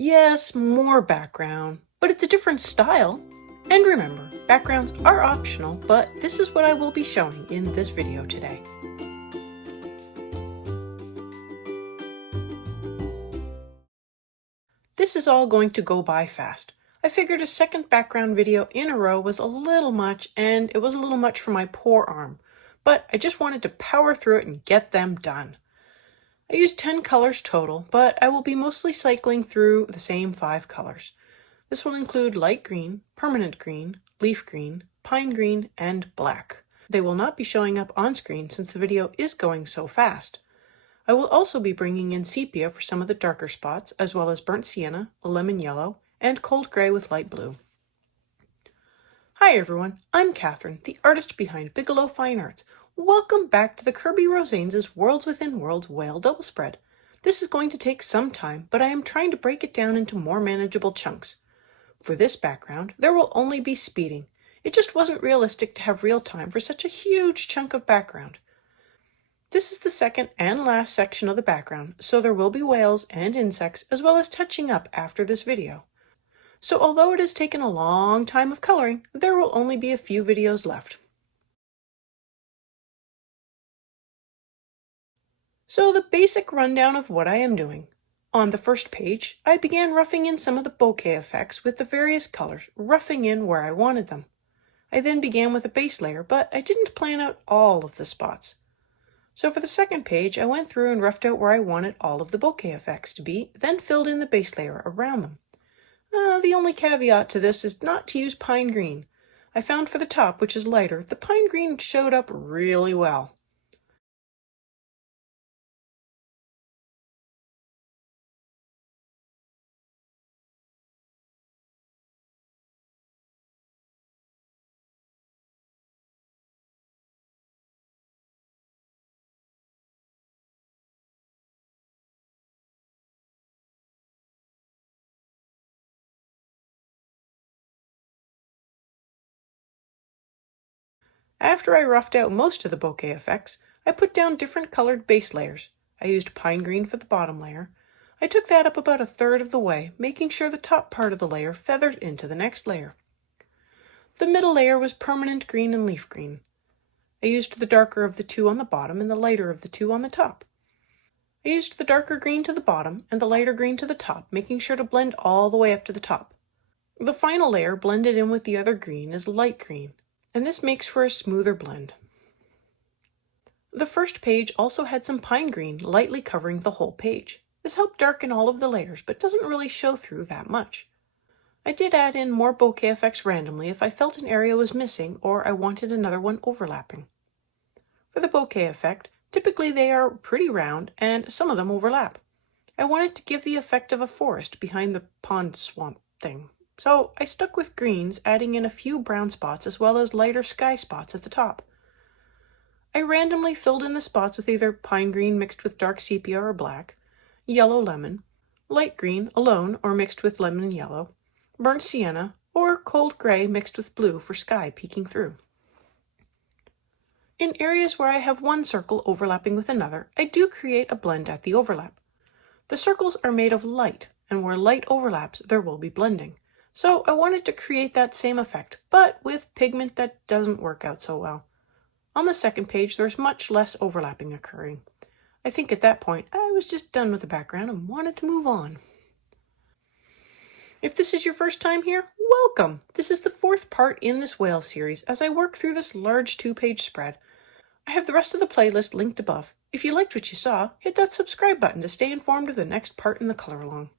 Yes, more background, but it's a different style. And remember, backgrounds are optional, but this is what I will be showing in this video today. This is all going to go by fast. I figured a second background video in a row was a little much, and it was a little much for my poor arm, but I just wanted to power through it and get them done. I used 10 colors total, but I will be mostly cycling through the same 5 colors. This will include light green, permanent green, leaf green, pine green, and black. They will not be showing up on screen since the video is going so fast. I will also be bringing in sepia for some of the darker spots, as well as burnt sienna, lemon yellow, and cold gray with light blue. Hi everyone, I'm Catherine, the artist behind Bigelow Fine Arts. Welcome back to the Kirby Rosanes' Worlds Within Worlds whale double spread. This is going to take some time, but I am trying to break it down into more manageable chunks. For this background, there will only be speeding. It just wasn't realistic to have real time for such a huge chunk of background. This is the second and last section of the background, so there will be whales and insects as well as touching up after this video. So although it has taken a long time of coloring, there will only be a few videos left. So the basic rundown of what I am doing. On the first page, I began roughing in some of the bokeh effects with the various colors, roughing in where I wanted them. I then began with a base layer, but I didn't plan out all of the spots. So for the second page, I went through and roughed out where I wanted all of the bokeh effects to be, then filled in the base layer around them. The only caveat to this is not to use pine green. I found for the top, which is lighter, the pine green showed up really well. After I roughed out most of the bokeh effects, I put down different colored base layers. I used pine green for the bottom layer. I took that up about a third of the way, making sure the top part of the layer feathered into the next layer. The middle layer was permanent green and leaf green. I used the darker of the two on the bottom and the lighter of the two on the top. I used the darker green to the bottom and the lighter green to the top, making sure to blend all the way up to the top. The final layer blended in with the other green is light green, and this makes for a smoother blend. The first page also had some pine green lightly covering the whole page. This helped darken all of the layers, but doesn't really show through that much. I did add in more bokeh effects randomly if I felt an area was missing or I wanted another one overlapping. For the bokeh effect, typically they are pretty round and some of them overlap. I wanted to give the effect of a forest behind the pond swamp thing, so I stuck with greens, adding in a few brown spots as well as lighter sky spots at the top. I randomly filled in the spots with either pine green mixed with dark sepia or black, yellow lemon, light green alone or mixed with lemon and yellow, burnt sienna, or cold gray mixed with blue for sky peeking through. In areas where I have one circle overlapping with another, I do create a blend at the overlap. The circles are made of light, and where light overlaps, there will be blending. So I wanted to create that same effect, but with pigment that doesn't work out so well. On the second page, there's much less overlapping occurring. I think at that point, I was just done with the background and wanted to move on. If this is your first time here, welcome! This is the fourth part in this whale series as I work through this large 2-page spread. I have the rest of the playlist linked above. If you liked what you saw, hit that subscribe button to stay informed of the next part in the color along.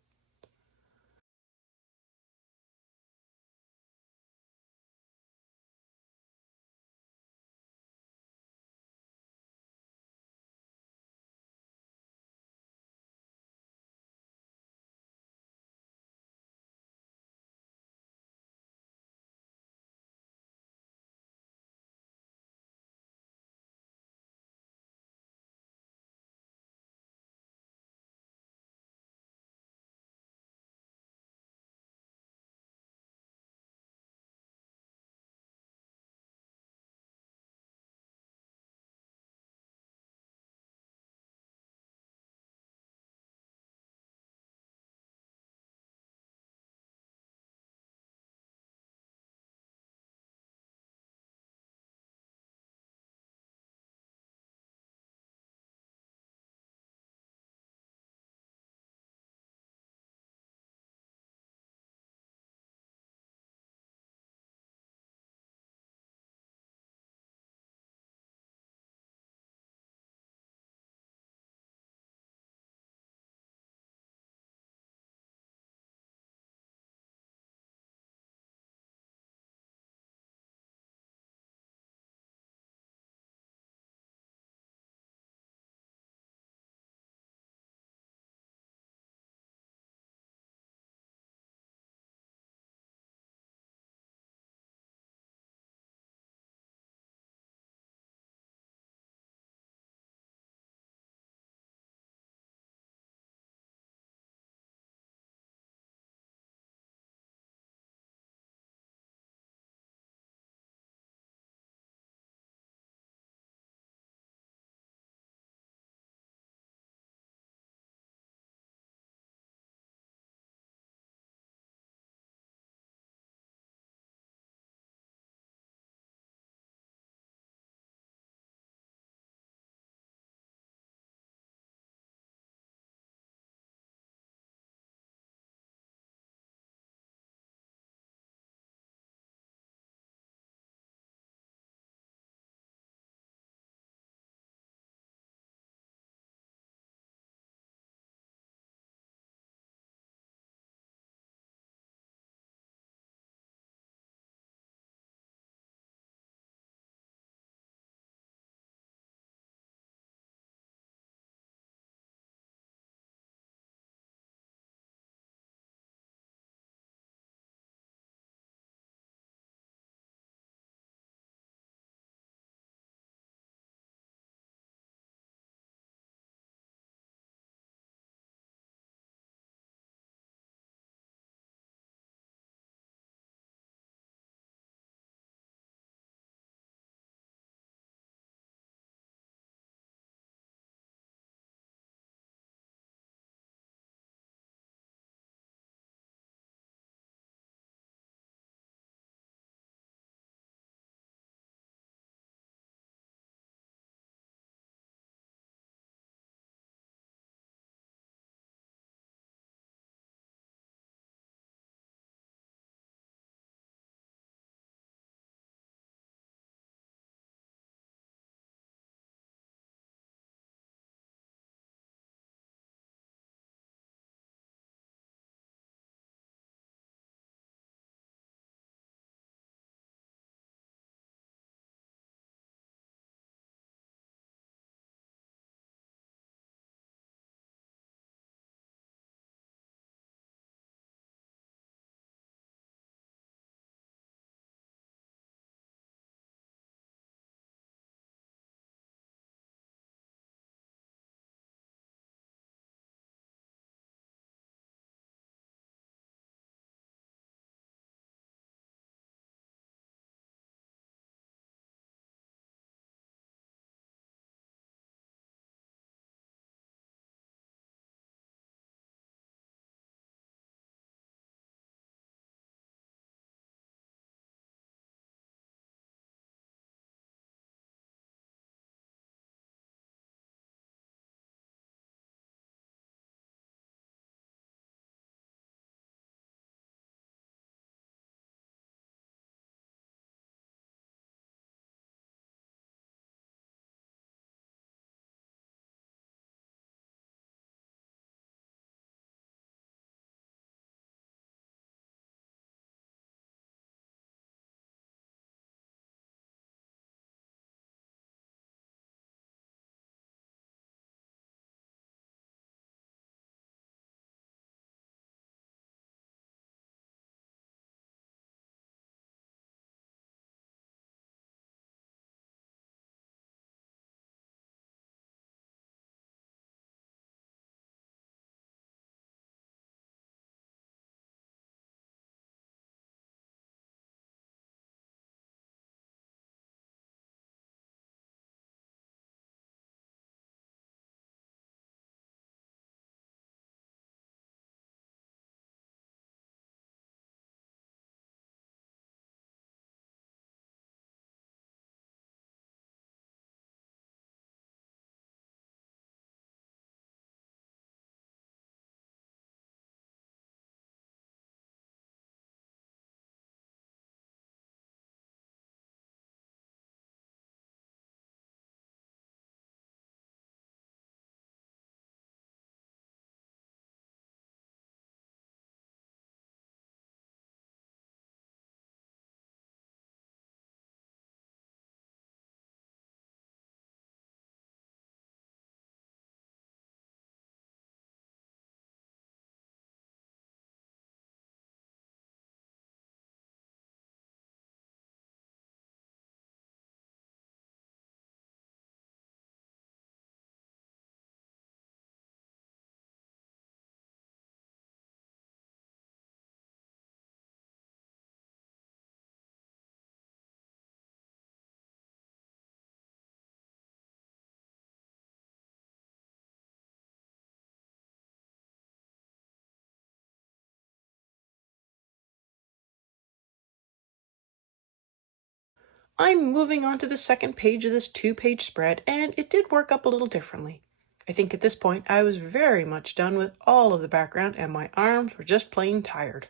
I'm moving on to the second page of this two-page spread, and it did work up a little differently. I think at this point I was very much done with all of the background and my arms were just plain tired.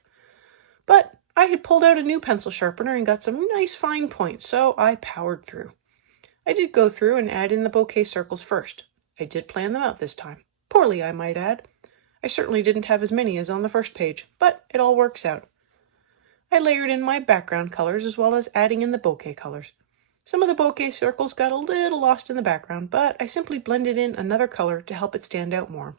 But I had pulled out a new pencil sharpener and got some nice fine points, so I powered through. I did go through and add in the bokeh circles first. I did plan them out this time. Poorly, I might add. I certainly didn't have as many as on the first page, but it all works out. I layered in my background colors as well as adding in the bokeh colors. Some of the bokeh circles got a little lost in the background, but I simply blended in another color to help it stand out more.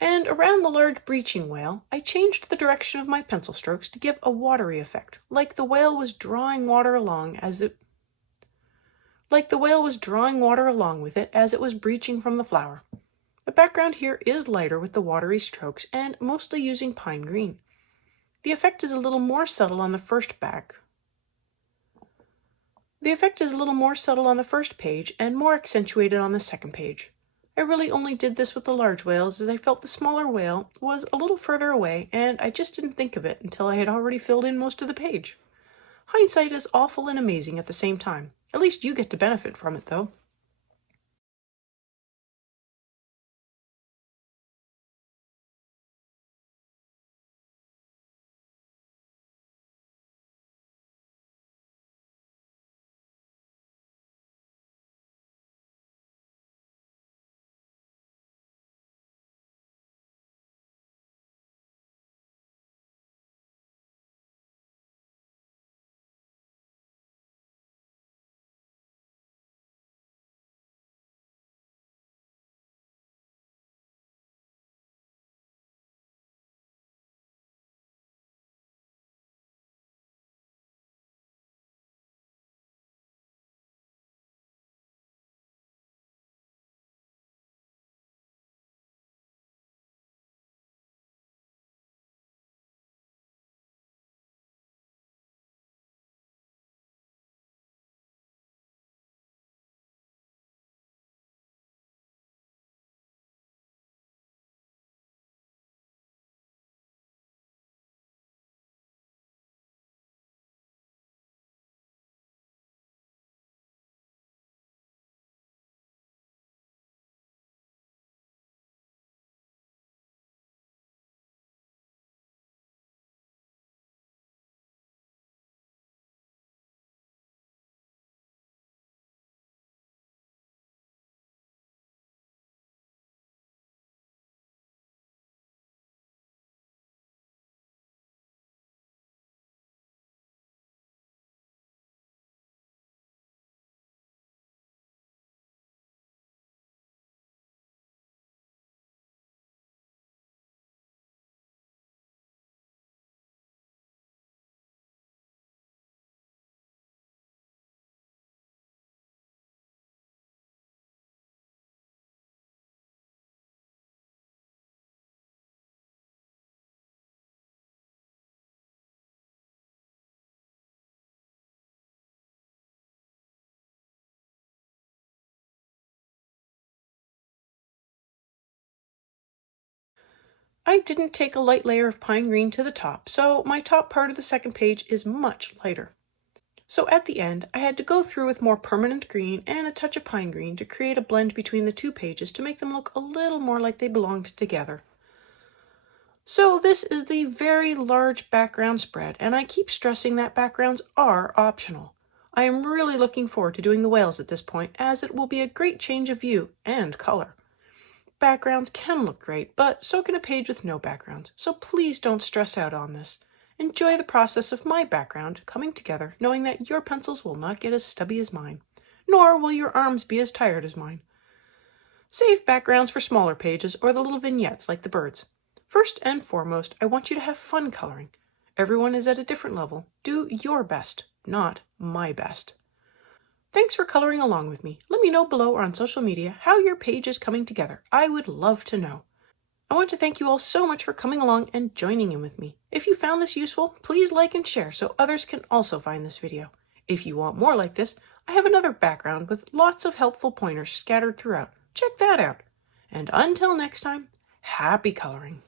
And around the large breaching whale, I changed the direction of my pencil strokes to give a watery effect, like the whale was drawing water along with it as it was breaching from the flower. The background here is lighter with the watery strokes and mostly using pine green. The effect is a little more subtle on the first page and more accentuated on the second page. I really only did this with the large whales as I felt the smaller whale was a little further away and I just didn't think of it until I had already filled in most of the page. Hindsight is awful and amazing at the same time. At least you get to benefit from it, though. I didn't take a light layer of pine green to the top, so my top part of the second page is much lighter. So at the end, I had to go through with more permanent green and a touch of pine green to create a blend between the two pages to make them look a little more like they belonged together. So this is the very large background spread, and I keep stressing that backgrounds are optional. I am really looking forward to doing the whales at this point, as it will be a great change of view and color. Backgrounds can look great, but so can a page with no backgrounds, so please don't stress out on this. Enjoy the process of my background coming together, knowing that your pencils will not get as stubby as mine, nor will your arms be as tired as mine. Save backgrounds for smaller pages or the little vignettes like the birds. First and foremost, I want you to have fun coloring. Everyone is at a different level. Do your best, not my best. Thanks for coloring along with me. Let me know below or on social media how your page is coming together. I would love to know. I want to thank you all so much for coming along and joining in with me. If you found this useful, please like and share so others can also find this video. If you want more like this, I have another background with lots of helpful pointers scattered throughout. Check that out. And until next time, happy coloring.